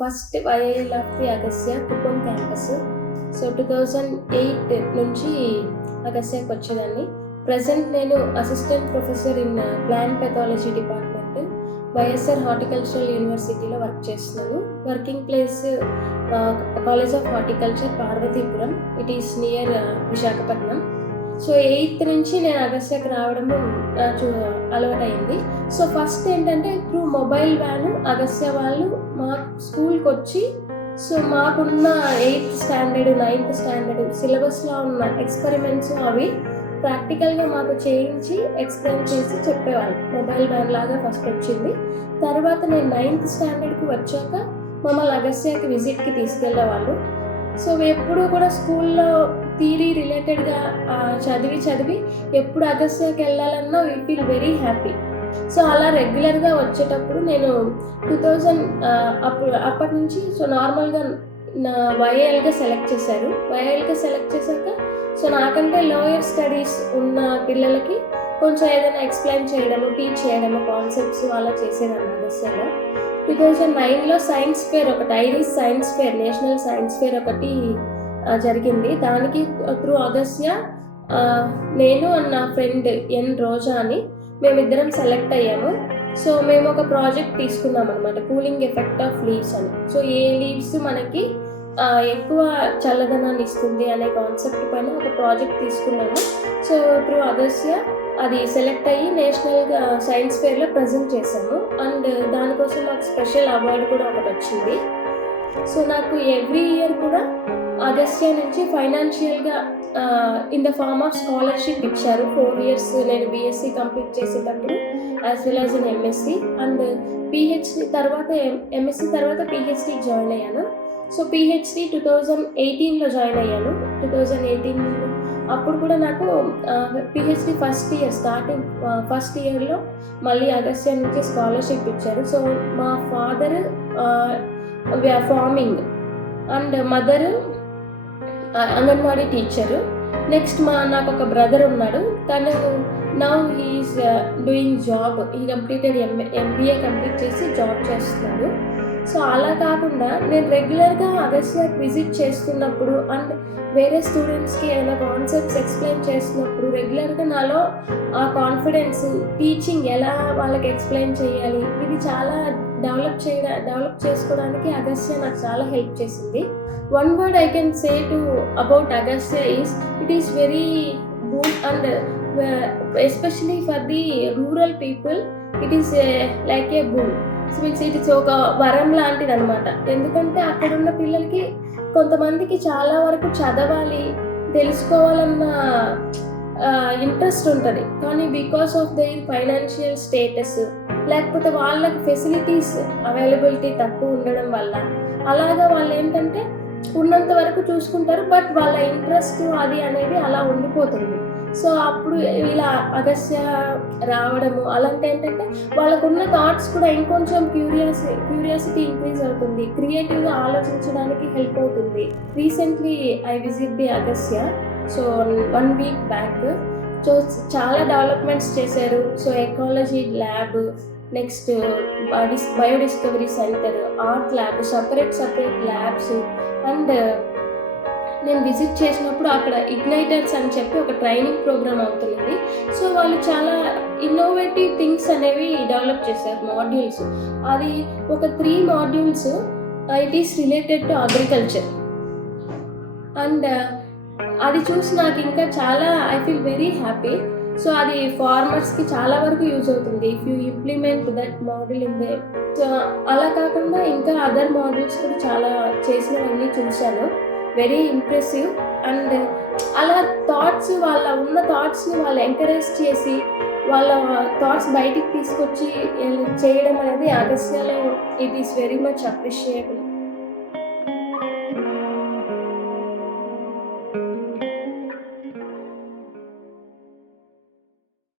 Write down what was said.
First YIL of the Agastya Kuppam campus. So 2008 నుంచి అగస్త్యకి వచ్చేదాన్ని. Present నేను assistant professor in plant pathology department YSR horticultural యూనివర్సిటీలో work చేస్తున్నాను. Working place college of horticulture Parvathipuram. It is near Visakhapatnam. So 8th నుంచి నేను అగస్త్యకి రావడము అలవాటైంది. సో ఫస్ట్ ఏంటంటే త్రూ మొబైల్ వ్యాన్ అగస్త్య వాళ్ళు మా స్కూల్కి వచ్చి సో మాకున్న 8th స్టాండర్డ్ 9th స్టాండర్డ్ సిలబస్లో ఉన్న ఎక్స్పెరిమెంట్స్ అవి ప్రాక్టికల్గా మాకు చేయించి ఎక్స్ప్లెయిన్ చేసి చెప్పేవాళ్ళు. మొబైల్ వ్యాన్ లాగా ఫస్ట్ వచ్చింది. తర్వాత నేను 9th స్టాండర్డ్కి వచ్చాక మమ్మల్ని అగస్త్యకి విజిట్కి తీసుకెళ్ళేవాళ్ళు. సో ఎప్పుడు కూడా స్కూల్లో థియరీ రిలేటెడ్గా చదివి ఎప్పుడు అగస్త్యకి వెళ్ళాలన్నా we feel very happy. So అలా రెగ్యులర్గా వచ్చేటప్పుడు నేను 2000 అప్పటి నుంచి సో నార్మల్గా నా YILగా సెలెక్ట్ చేశారు. YILగా సెలెక్ట్ చేశాక సో నాకంటే లోయర్ స్టడీస్ ఉన్న పిల్లలకి కొంచెం ఏదైనా ఎక్స్ప్లెయిన్ చేయడము, టీచ్ చేయడము, కాన్సెప్ట్స్ అలా చేసేదాన్ని అగస్త్యలో. 2009లో సైన్స్ ఫేర్ ఒకటి, iris science fair, national science fair ఒకటి జరిగింది. దానికి త్రూ అగస్త్య నేను అండ్ నా ఫ్రెండ్ ఎన్ రోజా అని మేమిద్దరం సెలెక్ట్ అయ్యాము. సో మేము ఒక ప్రాజెక్ట్ తీసుకున్నాం అనమాట, కూలింగ్ ఎఫెక్ట్ ఆఫ్ లీవ్స్ అని. సో ఏ లీవ్స్ మనకి ఎక్కువ చల్లదనాన్ని ఇస్తుంది అనే కాన్సెప్ట్ పైన ఒక ప్రాజెక్ట్ తీసుకున్నాము. సో త్రూ అగస్త్య అది సెలెక్ట్ అయ్యి నేషనల్ సైన్స్ ఫేర్లో ప్రజెంట్ చేశాము. అండ్ దానికోసం నాకు స్పెషల్ అవార్డు కూడా ఒకటి వచ్చింది. సో నాకు ఎవ్రీ ఇయర్ కూడా అగస్త్య నుంచి ఫైనాన్షియల్గా in the form of scholarship ఇచ్చారు. 4 years నేను BSc కంప్లీట్ చేసేటప్పుడు as well as in MSc and PhD తర్వాత MSc తర్వాత PhD జాయిన్ అయ్యాను. సో PhD 2018లో జాయిన్ అయ్యాను. 2018 అప్పుడు కూడా నాకు PhD ఫస్ట్ ఇయర్లో మళ్ళీ అగస్త్య నుంచి స్కాలర్షిప్ ఇచ్చారు. సో మా father farming and mother anganwadi teacher. Next నాకు ఒక బ్రదర్ ఉన్నాడు. తను now he is doing job. He completed MBA complete చేసి జాబ్ చేస్తున్నాడు. సో అలా కాకుండా నేను రెగ్యులర్గా అగస్త్యకి విజిట్ చేస్తున్నప్పుడు అండ్ వేరే స్టూడెంట్స్కి ఏమైనా కాన్సెప్ట్స్ ఎక్స్ప్లెయిన్ చేస్తున్నప్పుడు రెగ్యులర్గా నాలో ఆ కాన్ఫిడెన్స్, టీచింగ్ ఎలా వాళ్ళకి ఎక్స్ప్లెయిన్ చేయాలి, ఇది చాలా డెవలప్ చేసుకోవడానికి అగస్త్య నాకు చాలా హెల్ప్ చేసింది. One word I can say about Agastya is it is very good and especially for the rural people it is like a boon. So it is ఒక వరం లాంటిది అనమాట. ఎందుకంటే అక్కడ ఉన్న పిల్లలకి కొంతమందికి చాలా వరకు చదవాలి, తెలుసుకోవాలన్న ఇంట్రెస్ట్ ఉంటుంది. కానీ because of their financial status లేకపోతే వాళ్ళకి ఫెసిలిటీస్ అవైలబిలిటీ తక్కువ ఉండడం వల్ల అలాగా వాళ్ళు ఏంటంటే ఉన్నంత వరకు చూసుకుంటారు, బట్ వాళ్ళ ఇంట్రెస్ట్ అది అనేది అలా ఉండిపోతుంది. సో అప్పుడు ఇలా అగస్త్య రావడము అలాంటి ఏంటంటే వాళ్ళకున్న థాట్స్ కూడా ఇంకొంచెం క్యూరియాసిటీ ఇంక్రీజ్ అవుతుంది, క్రియేటివ్గా ఆలోచించడానికి హెల్ప్ అవుతుంది. Recently I visit the Agastya. So 1 week back. So చాలా డెవలప్మెంట్స్ చేశారు. So ecology lab, next biodiscovery centre, art lab, separate labs. And నేను విజిట్ చేసినప్పుడు అక్కడ ఇగ్నైటర్స్ అని చెప్పి ఒక ట్రైనింగ్ ప్రోగ్రామ్ అవుతుంది. సో వాళ్ళు చాలా ఇన్నోవేటివ్ థింగ్స్ అనేవి డెవలప్ చేశారు, మాడ్యూల్స్. అది ఒక 3 modules it is related to agriculture. And అది చూసి నాకు ఇంకా చాలా I feel very happy. So అది ఫార్మర్స్కి చాలా వరకు యూజ్ అవుతుంది if you implement that model in they. So అలా కాకుండా ఇంకా అదర్ మోడల్స్ కూడా చాలా చేసినవన్నీ చూశాను. Very impressive. అండ్ అలా థాట్స్ ఉన్న థాట్స్ని వాళ్ళు ఎంకరేజ్ చేసి వాళ్ళ థాట్స్ బయటికి తీసుకొచ్చి చేయడం అనేది అగస్త్యలో ఇట్ ఈస్ వెరీ మచ్ అప్రిషియేబుల్.